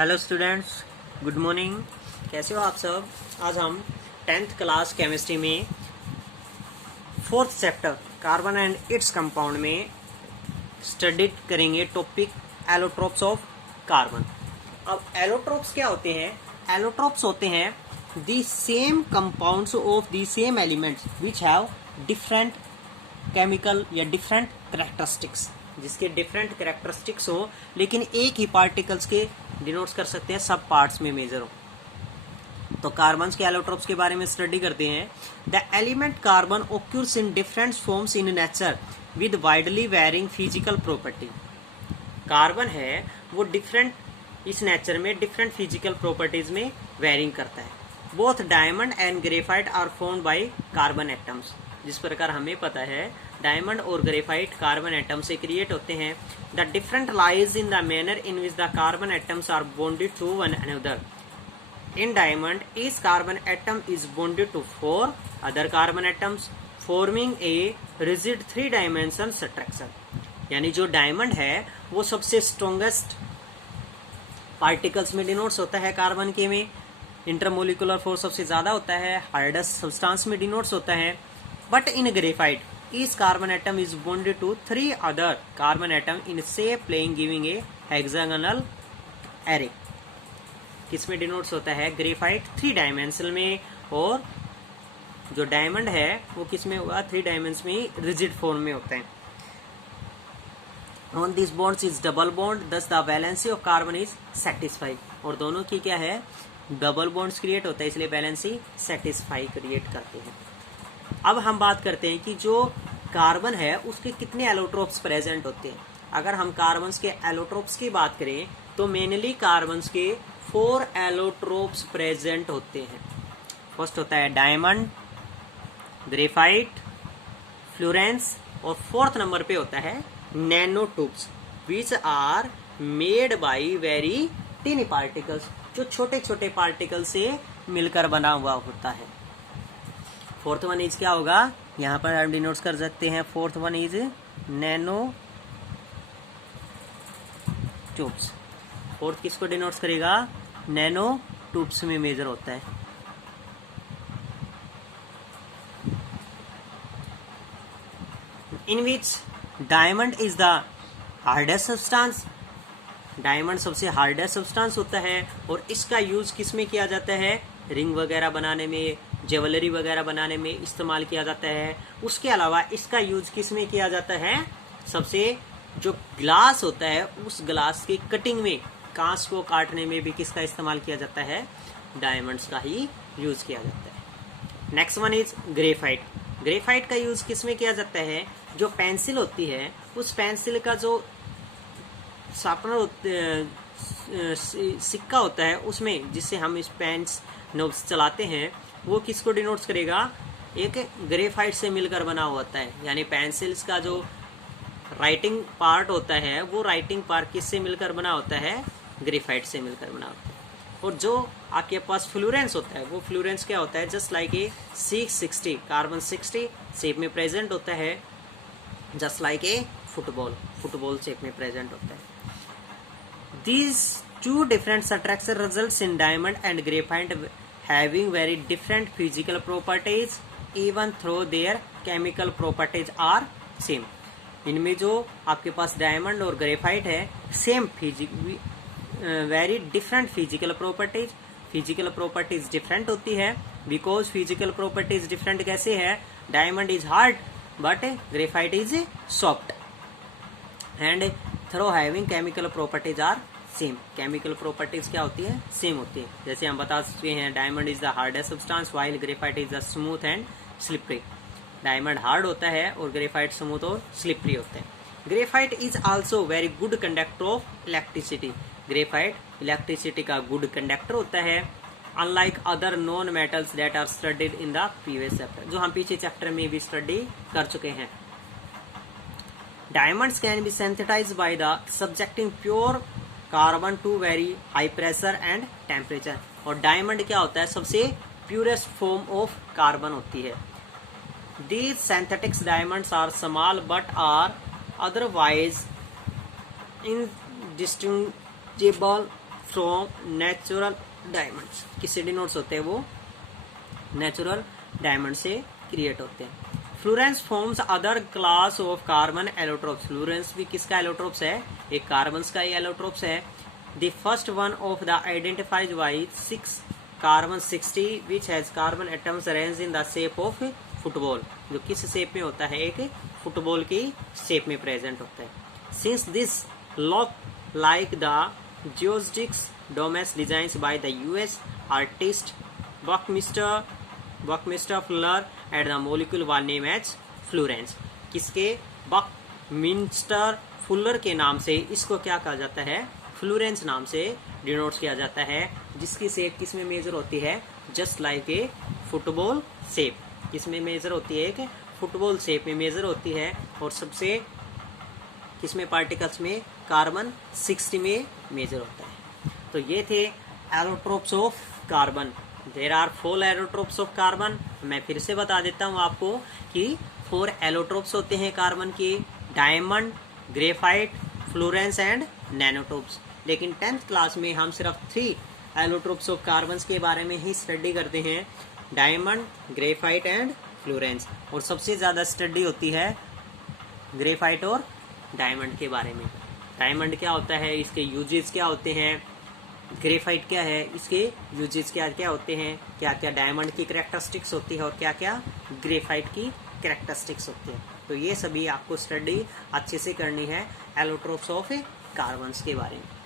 Hello students, good morning. कैसे हो आप सब? आज हम 10th क्लास केमिस्ट्री में 4th chapter carbon and its compound में स्टडी करेंगे टॉपिक एलोट्रोप्स ऑफ कार्बन। अब एलोट्रोप्स क्या होते हैं? एलोट्रोप्स होते हैं the same compounds of the same elements which have different chemical या डिफरेंट कैरेक्टरिस्टिक्स, जिसके डिफरेंट कैरेक्टरिस्टिक्स हो लेकिन एक ही पार्टिकल्स के डिनोट्स कर सकते हैं, सब पार्ट्स में मेजर हो। तो कार्बन के एलोट्रोप्स के बारे में स्टडी करते हैं। The element carbon occurs in different forms in nature with widely varying physical property. Carbon है वो डिफरेंट इस नेचर में डिफरेंट फिजिकल प्रॉपर्टीज में वेरिंग करता है। Both diamond and graphite are formed by carbon atoms. जिस प्रकार हमें पता है डायमंड और ग्रेफाइट कार्बन एटम से क्रिएट होते हैं। The different lies in the manner in which the carbon atoms are bonded to one another. In diamond, each carbon atom is bonded to 4 other carbon atoms, forming a rigid 3-dimensional structure. यानी जो diamond है वो सबसे strongest particles में denotes होता है carbon के में। इंटरमोलिकुलर फोर्स सबसे ज्यादा होता है, हार्डेस्ट सब्सटेंस में डिनोट्स होता है। But in graphite each carbon atom is bonded to 3 other carbon atom in shape plane giving a hexagonal array. किसमें डिनोट्स होता है? ग्रेफाइट 3 डायमेंशनल में, और जो डायमंड है वो किसमें हुआ? 3 डायमेंशन में रिजिड फॉर्म में होता है। On this bonds is double bond, thus the valency of carbon is satisfy. और दोनों की क्या है? डबल बॉन्ड्स क्रिएट होता है, इसलिए वैलेंसी सेटिस्फाई क्रिएट करते हैं। अब हम बात करते हैं कि जो कार्बन है उसके कितने एलोट्रोप्स प्रेजेंट होते हैं। अगर हम कार्बन के एलोट्रोप्स की बात करें तो मेनली कार्बन के 4 एलोट्रोप्स प्रेजेंट होते हैं। फर्स्ट होता है डायमंड, ग्रेफाइट, फ्लोरेंस, और 4th नंबर पे होता है nano tubes which are made by very tiny particles, जो छोटे छोटे पार्टिकल से मिलकर बना हुआ होता है। 4th वन इज क्या होगा? यहाँ पर हम डिनोट्स कर सकते हैं। 4th one is nano tubes. 4th किसको डिनोट्स करेगा? नैनो ट्यूब्स में मेजर होता है। In which diamond is the hardest substance. Diamond सबसे हार्डेस्ट सब्सटेंस होता है और इसका यूज किस में किया जाता है? रिंग वगैरह बनाने में, ज्वेलरी वगैरह बनाने में इस्तेमाल किया जाता है। उसके अलावा इसका यूज किस में किया जाता है? सबसे जो ग्लास होता है उस ग्लास की कटिंग में, कांच को काटने में भी किसका इस्तेमाल किया जाता है? डायमंड्स का ही यूज किया जाता है। Next one is graphite. Graphite का यूज किस में किया जाता है? जो पेंसिल होती है उस पेंसिल का जो शार्पनर सिक्का होता है उसमें, जिससे हम इस पेन्स नोब्स चलाते हैं, वो किसको डिनोट्स करेगा? एक ग्रेफाइट से मिलकर बना होता है। यानी पेंसिल्स का जो राइटिंग पार्ट होता है वो राइटिंग पार्ट किससे मिलकर बना होता है? ग्रेफाइट से मिलकर बना होता है। और जो आपके पास फ्लोरेंस होता है वो फ्लोरेंस क्या होता है? Just like a 660 carbon 60 shape में प्रेजेंट होता है, just like a football shape में प्रेजेंट होता है। These two different structure results in diamond and graphite having very different physical properties even though their chemical properties are same. इनमें जो आपके पास डायमंड और ग्रेफाइट है same very different physical properties different होती है। बिकॉज फिजिकल प्रॉपर्टीज डिफरेंट कैसे है? Diamond is hard but graphite is soft and through having chemical properties are same. Chemical properties क्या होती है? सेम होती है। जैसे हम बता चुके हैं diamond is the hardest substance while graphite is the smooth and slippery. Diamond hard होता है और ग्रेफाइट स्मूथ और स्लिपरी होता है। Graphite is also very good conductor of electricity. Graphite electricity का गुड कंडक्टर होता है, unlike other non metals that are studied in the previous chapter, जो हम पीछे चैप्टर में भी स्टडी कर चुके हैं। Diamonds can be synthesized by the subjecting pure carbon to very high pressure and temperature. और डायमंड क्या होता है? सबसे प्यूरेस्ट फॉर्म ऑफ कार्बन होती है। These synthetic diamonds are small but are otherwise indistinguishable from natural diamonds. किससे denotes होते हैं वो? नेचुरल डायमंड से क्रिएट होते हैं। Florence forms other class of carbon allotropes. Florence भी किसका एलोट्रोप्स है? एक कार्बन का ही एलोट्रोप्स है। The first one of the identified by 6 carbon 60 which has carbon atoms arranged in the shape of football. जो किस शेप में होता है? एक फुटबॉल की शेप में प्रेजेंट होता है। Since this look like the geodesic domes designs by the US artist Buckminster Fuller at the molecule one name as fullerenes. किसके? बकमिस्टर फुलर के नाम से इसको क्या कहा जाता है? फ्लोरेंस नाम से डिनोट किया जाता है। जिसकी शेप किसमें मेजर होती है? Just like a football shape. किसमें मेजर होती है? एक फुटबॉल शेप में मेजर होती है। और सबसे किसमें पार्टिकल्स में? कार्बन 60 में मेजर होता है। तो ये थे allotropes of carbon. There are 4 allotropes of carbon. मैं फिर से बता देता हूँ आपको कि 4 एलोट्रोप्स होते हैं कार्बन के: डायमंड, ग्रेफाइट, फ्लोरेंस एंड नैनोटोप्स। लेकिन 10th क्लास में हम सिर्फ 3 एलोट्रोप्स ऑफ कार्बन के बारे में ही स्टडी करते हैं: डायमंड, ग्रेफाइट एंड फ्लोरेंस। और सबसे ज्यादा स्टडी होती है ग्रेफाइट और डायमंड के बारे में। डायमंड क्या होता है, इसके यूजेस क्या होते हैं, ग्रेफाइट क्या है, इसके यूजेस क्या क्या होते हैं, क्या क्या डायमंड की कैरेक्टरिस्टिक्स होती है और क्या क्या ग्रेफाइट की कैरेक्टरिस्टिक्स होती है। तो ये सभी आपको स्टडी अच्छे से करनी है एलोट्रोप्स ऑफ कार्बन्स के बारे में।